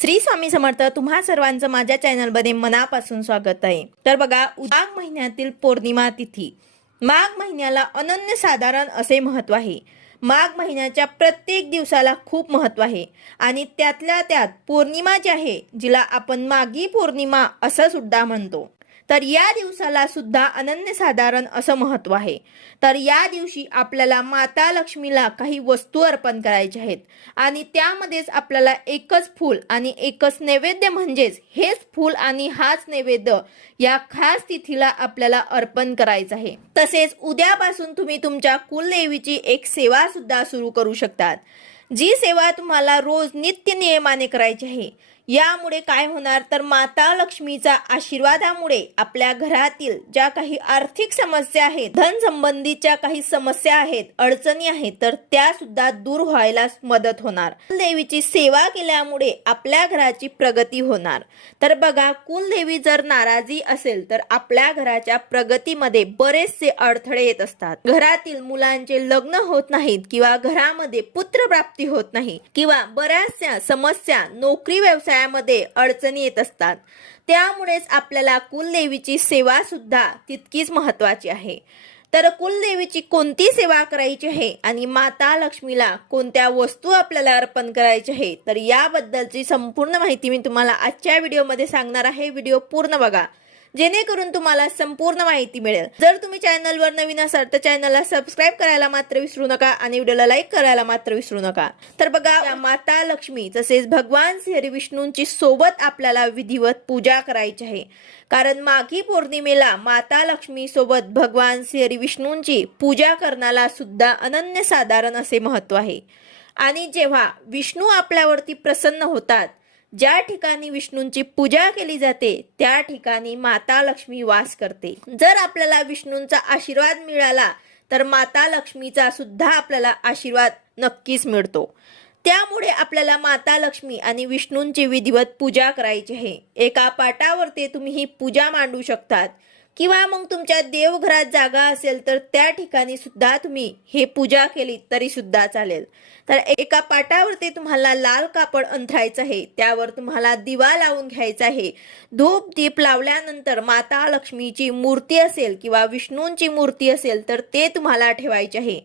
श्री स्वामी समर्थ तुम्हा सर्वांचं माझ्या चॅनलमध्ये मनापासून स्वागत आहे तर बघा माघ महिन्यातील पौर्णिमा तिथी माघ महिन्याला अनन्य साधारण असे महत्व आहे माघ महिन्याच्या प्रत्येक दिवसाला खूप महत्व आहे आणि त्यातल्या त्यात पौर्णिमा जी आहे जिला आपण माघी पौर्णिमा असं सुद्धा म्हणतो तर या दिवसाला सुद्धा अनन्यसाधारण असं महत्व आहे तर या दिवशी आपल्याला माता लक्ष्मीला काही वस्तू अर्पण करायच्या आहेत आणि त्यामध्येच आपल्याला एकच फूल आणि एकच नैवेद्य म्हणजेच हेच फूल आणि हाच नैवेद्य या खास तिथीला आपल्याला अर्पण करायचं आहे तसेच उद्यापासून तुम्ही तुमच्या कुलदेवीची एक सेवा सुद्धा सुरू करू शकतात जी सेवा तुम्हाला रोज नित्य नियमाने करायची आहे यामुळे काय होणार तर माता लक्ष्मीचा आशीर्वादामुळे आपल्या घरातील ज्या काही आर्थिक समस्या आहेत धन संबंधीच्या काही समस्या आहेत अडचणी आहेत तर त्या सुद्धा दूर व्हायला मदत होणार कुलदेवीची सेवा केल्यामुळे आपल्या घराची प्रगती होणार तर बघा कुलदेवी जर नाराजी असेल तर आपल्या घराच्या प्रगतीमध्ये बरेचसे अडथळे येत असतात घरातील मुलांचे लग्न होत नाहीत किंवा घरामध्ये प्राप्ती होत नाही किंवा बऱ्याचशा समस्या नोकरी व्यवसाय व्यवसायामध्ये अडचणी येत असतात त्यामुळेच आपल्याला कुलदेवीची सेवा सुद्धा तितकीच महत्वाची आहे तर कुलदेवीची कोणती सेवा करायची आहे आणि माता लक्ष्मीला कोणत्या वस्तू आपल्याला अर्पण करायची आहे तर याबद्दलची संपूर्ण माहिती मी तुम्हाला आजच्या व्हिडिओमध्ये सांगणार आहे व्हिडिओ पूर्ण बघा जेणेकरून तुम्हाला संपूर्ण माहिती मिळेल जर तुम्ही चॅनलवर नवीन असाल तर चॅनलला सबस्क्राईब करायला मात्र विसरू नका आणि व्हिडिओला लाईक करायला मात्र विसरू नका तर बघा माता लक्ष्मी तसेच भगवान श्री विष्णूंची सोबत आपल्याला विधिवत पूजा करायची आहे कारण माघी पौर्णिमेला माता लक्ष्मी सोबत भगवान श्री विष्णूंची पूजा करण्याला सुद्धा अनन्य साधारण असे महत्व आहे आणि जेव्हा विष्णू आपल्यावरती प्रसन्न होतात ज्या ठिकाणी विष्णूंची पूजा केली जाते त्या ठिकाणी माता लक्ष्मी वास करते जर आपल्याला विष्णूंचा आशीर्वाद मिळाला तर माता लक्ष्मीचा सुद्धा आपल्याला आशीर्वाद नक्कीच मिळतो त्यामुळे आपल्याला माता लक्ष्मी आणि विष्णूंची विधिवत पूजा करायची आहे एका पाटावरती तुम्ही ही पूजा मांडू शकतात किंवा मग तुमच्या देवघरात जागा असेल तर त्या ठिकाणी सुद्धा तुम्ही हे पूजा केली तरी सुद्धा चालेल तर एका पाटावरती तुम्हाला लाल कापड अंथरायचं आहे त्यावर तुम्हाला दिवा लावून घ्यायचा आहे धूप दीप लावल्यानंतर माता लक्ष्मीची मूर्ती असेल किंवा विष्णूंची मूर्ती असेल तर ते तुम्हाला ठेवायचे आहे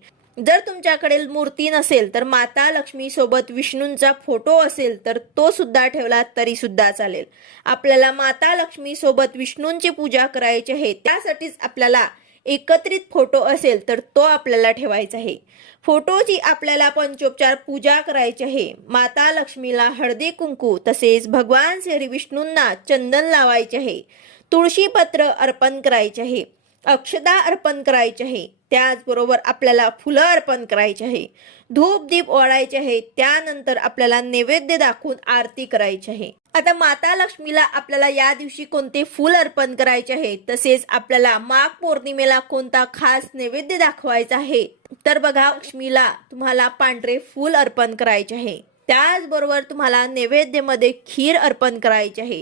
जर तुमच्याकडे मूर्ती नसेल तर माता लक्ष्मीसोबत विष्णूंचा फोटो असेल तर तो सुद्धा ठेवला तरी सुद्धा चालेल आपल्याला माता लक्ष्मीसोबत विष्णूंची पूजा करायची आहे त्यासाठीच आपल्याला एकत्रित फोटो असेल तर तो आपल्याला ठेवायचा आहे फोटोची आपल्याला पंचोपचार पूजा करायची आहे माता लक्ष्मीला हळदी कुंकू तसेच भगवान श्री विष्णूंना चंदन लावायचे आहे तुळशीपत्र अर्पण करायचे आहे अक्षदा अर्पण करायची आहे त्याचबरोबर आपल्याला फुलं अर्पण करायची आहे धूप दीप ओळायचे आहे त्यानंतर आपल्याला नैवेद्य दाखवून आरती करायची आहे आता माता लक्ष्मीला आपल्याला या दिवशी कोणते फुल अर्पण करायचे आहे तसेच आपल्याला माघ पौर्णिमेला कोणता खास नैवेद्य दाखवायचा आहे तर बघा लक्ष्मीला तुम्हाला पांढरे फुल अर्पण करायचे आहे त्याचबरोबर तुम्हाला नैवेद्यमध्ये खीर अर्पण करायचे आहे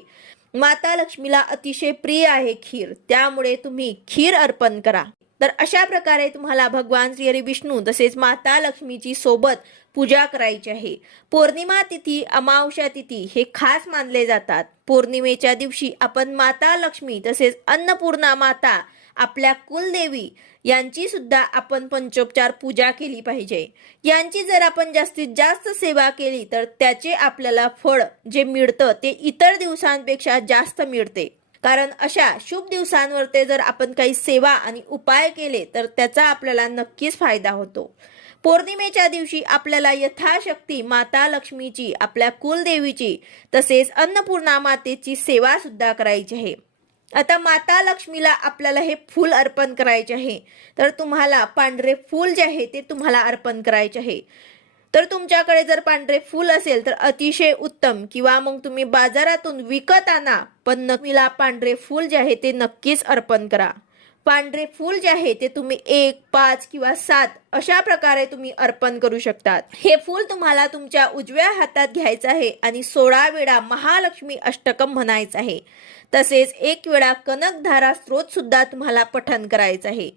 माता लक्ष्मीला अतिशय प्रिय आहे खीर त्यामुळे तुम्ही खीर अर्पण करा तर अशा प्रकारे तुम्हाला भगवान श्री हरी विष्णू तसेच माता लक्ष्मीची सोबत पूजा करायची आहे पौर्णिमा तिथी अमावस्या तिथी हे खास मानले जातात पौर्णिमेच्या दिवशी आपण माता लक्ष्मी तसेच अन्नपूर्णा माता आपल्या कुलदेवी यांची सुद्धा आपण पंचोपचार पूजा केली पाहिजे यांची जर आपण जास्तीत जास्त सेवा केली तर त्याचे आपल्याला फळ जे मिळतं ते इतर दिवसांपेक्षा जास्त मिळते कारण अशा शुभ दिवसांवर ते जर आपण काही सेवा आणि उपाय केले तर त्याचा आपल्याला नक्कीच फायदा होतो पौर्णिमेच्या दिवशी आपल्याला यथाशक्ती माता लक्ष्मीची आपल्या कुलदेवीची तसेच अन्नपूर्णा मातेची सेवा सुद्धा करायची आहे आता माता लक्ष्मीला आपल्याला हे फूल अर्पण करायचे आहे तर तुम्हाला पांढरे फूल जे आहे ते तुम्हाला अर्पण करायचे आहे तर तुमच्याकडे जर पांढरे फूल असेल तर अतिशय उत्तम किंवा मग तुम्ही बाजारातून विकत आणा पण नक्कीला पांढरे फूल जे आहे ते नक्कीच अर्पण करा पांढरे फूल जे आहे ते तुम्ही एक पाच किंवा सात अशा प्रकारे तुम्ही अर्पण करू शकतात हे फूल तुम्हाला तुमच्या उजव्या हातात घ्यायचं आहे आणि सोळा वेळा महालक्ष्मी अष्टकम म्हणायचं आहे तसेच एक वेळा कनकधारा स्रोत सुद्धा तुम्हाला पठन करायचं आहे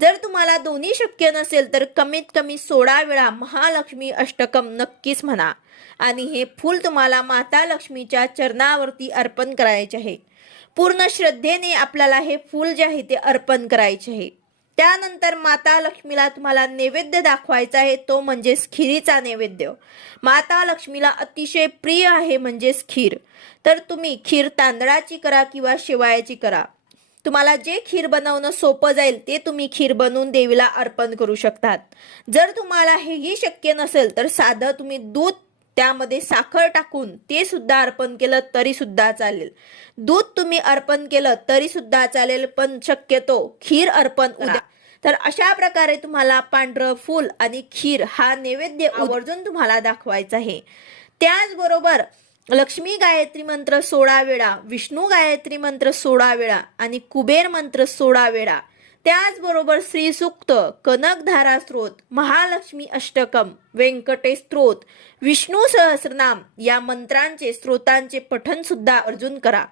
जर तुम्हाला दोन्ही शक्य नसेल तर कमीत कमी सोळा वेळा महालक्ष्मी अष्टकम नक्कीच म्हणा आणि हे फूल तुम्हाला माता लक्ष्मीच्या चरणावरती अर्पण करायचे आहे पूर्ण श्रद्धेने आपल्याला हे फूल जे आहे ते अर्पण करायचे आहे त्यानंतर माता लक्ष्मीला तुम्हाला नैवेद्य दाखवायचा आहे तो म्हणजेच खिरीचा नैवेद्य माता लक्ष्मीला अतिशय प्रिय आहे म्हणजेच खीर तर तुम्ही खीर तांदळाची करा किंवा शेवायाची करा तुम्हाला जे खीर बनवणं सोपं जाईल ते तुम्ही खीर बनवून देवीला अर्पण करू शकतात जर तुम्हाला हेही शक्य नसेल तर साधं तुम्ही दूध त्यामध्ये साखर टाकून ते सुद्धा अर्पण केलं तरी सुद्धा चालेल दूध तुम्ही अर्पण केलं तरी सुद्धा चालेल पण शक्यतो खीर अर्पण उद्या तर अशा प्रकारे तुम्हाला पांढरं फूल आणि खीर हा नैवेद्य आवर्जून तुम्हाला दाखवायचा आहे त्याचबरोबर लक्ष्मी गायत्री मंत्र सोळा वेळा विष्णू गायत्री मंत्र सोळा वेळा आणि कुबेर मंत्र सोळा वेळा त्याचबरोबर श्री कनक धारा स्त्रोत महालक्ष्मी अष्टकम व्यंकटे स्त्रोत विष्णू सहस्रनाम या मंत्रांचे स्त्रोतांचे पठन सुद्धा अर्जुन करा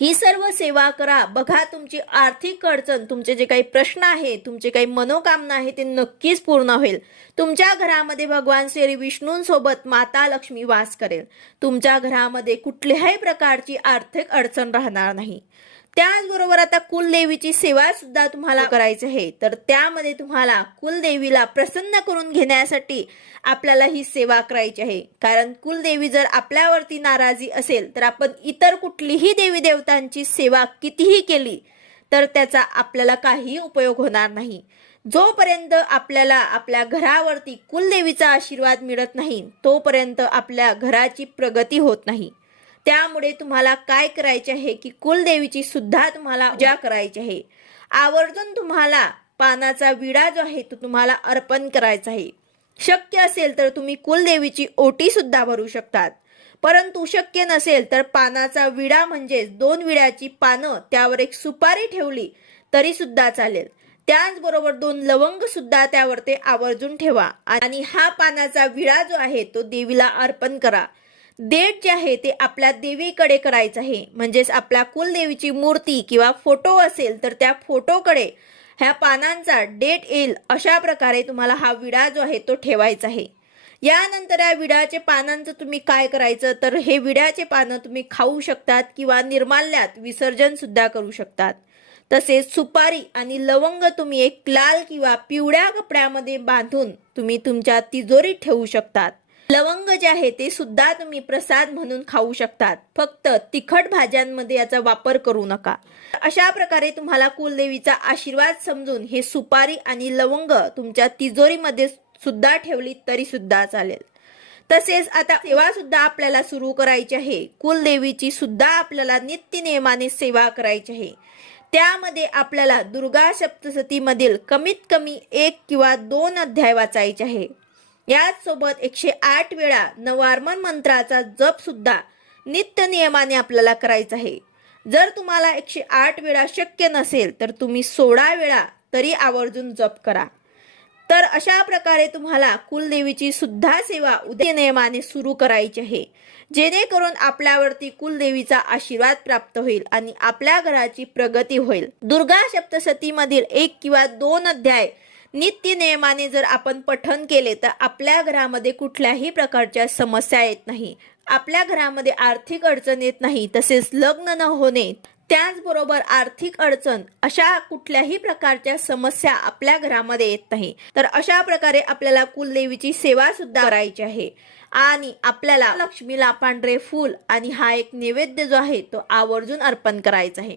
ही सर्व सेवा करा बघा तुमची आर्थिक अडचण तुमचे जे काही प्रश्न आहे तुमचे काही मनोकामना आहे ते नक्कीच पूर्ण होईल तुमच्या घरामध्ये भगवान श्री विष्णूंसोबत माता लक्ष्मी वास करेल तुमच्या घरामध्ये कुठल्याही प्रकारची आर्थिक अडचण राहणार नाही त्याचबरोबर आता कुलदेवीची सेवा सुद्धा तुम्हाला करायची आहे तर त्यामध्ये तुम्हाला कुलदेवीला प्रसन्न करून घेण्यासाठी आपल्याला ही सेवा करायची आहे कारण कुलदेवी जर आपल्यावरती नाराजी असेल तर आपण इतर कुठलीही देवी देवतांची सेवा कितीही केली तर त्याचा आपल्याला काही उपयोग होणार नाही जोपर्यंत आपल्याला आपल्या घरावरती कुलदेवीचा आशीर्वाद मिळत नाही तोपर्यंत आपल्या घराची प्रगती होत नाही त्यामुळे तुम्हाला काय करायचे आहे की कुलदेवीची सुद्धा तुम्हाला पूजा करायची आहे आवर्जून तुम्हाला पानाचा विडा जो आहे तो तुम्हाला अर्पण करायचा आहे शक्य असेल तर तुम्ही कुलदेवीची ओटी सुद्धा भरू शकतात परंतु शक्य नसेल तर पानाचा विडा म्हणजेच दोन विड्याची पानं त्यावर एक सुपारी ठेवली तरी सुद्धा चालेल त्याचबरोबर दोन लवंग सुद्धा त्यावर ते आवर्जून ठेवा आणि हा पानाचा विडा जो आहे तो देवीला अर्पण करा डेट जे आहे ते आपल्या देवीकडे करायचं आहे म्हणजेच आपल्या कुलदेवीची मूर्ती किंवा फोटो असेल तर त्या फोटोकडे ह्या पानांचा डेट येईल अशा प्रकारे तुम्हाला हा विडा जो आहे तो ठेवायचा आहे यानंतर या विड्याचे पानांचं तुम्ही काय करायचं तर हे विड्याचे पानं तुम्ही खाऊ शकतात किंवा निर्माल्यात विसर्जन सुद्धा करू शकतात तसेच सुपारी आणि लवंग तुम्ही एक लाल किंवा पिवळ्या कपड्यामध्ये बांधून तुम्ही तुमच्या तिजोरीत ठेवू शकतात लवंग जे आहे ते सुद्धा तुम्ही प्रसाद म्हणून खाऊ शकतात फक्त तिखट भाज्यांमध्ये याचा वापर करू नका अशा प्रकारे तुम्हाला कुलदेवीचा आशीर्वाद समजून हे सुपारी आणि लवंग तुमच्या तिजोरीमध्ये सुद्धा ठेवली तरी सुद्धा चालेल तसेच आता सेवा सुद्धा आपल्याला सुरू करायची आहे कुलदेवीची सुद्धा आपल्याला नित्य नियमाने सेवा करायची आहे त्यामध्ये आपल्याला दुर्गा सप्तशतीमधील कमीत कमी एक किंवा दोन अध्याय वाचायचे आहे याच सोबत एकशे आठ वेळा नवार्मन मंत्राचा जप सुद्धा नित्य नियमाने आपल्याला करायचा आहे जर तुम्हाला एकशे आठ वेळा शक्य नसेल तर तुम्ही सोळा वेळा तरी आवर्जून जप करा तर अशा प्रकारे तुम्हाला कुलदेवीची सुद्धा सेवा उदय नियमाने सुरू करायची आहे जेणेकरून आपल्यावरती कुलदेवीचा आशीर्वाद प्राप्त होईल आणि आपल्या घराची प्रगती होईल दुर्गा सप्तशतीमधील एक किंवा दोन अध्याय नित्य नियमाने जर आपण पठन केले तर आपल्या घरामध्ये कुठल्याही प्रकारच्या समस्या येत नाही आपल्या घरामध्ये आर्थिक अडचण येत नाही तसेच लग्न न होणे त्याचबरोबर आर्थिक अडचण अशा कुठल्याही प्रकारच्या समस्या आपल्या घरामध्ये येत नाही तर अशा प्रकारे आपल्याला कुलदेवीची सेवा सुद्धा करायची आहे आणि आपल्याला लक्ष्मीला पांढरे फूल आणि हा एक नैवेद्य जो आहे तो आवर्जून अर्पण करायचा आहे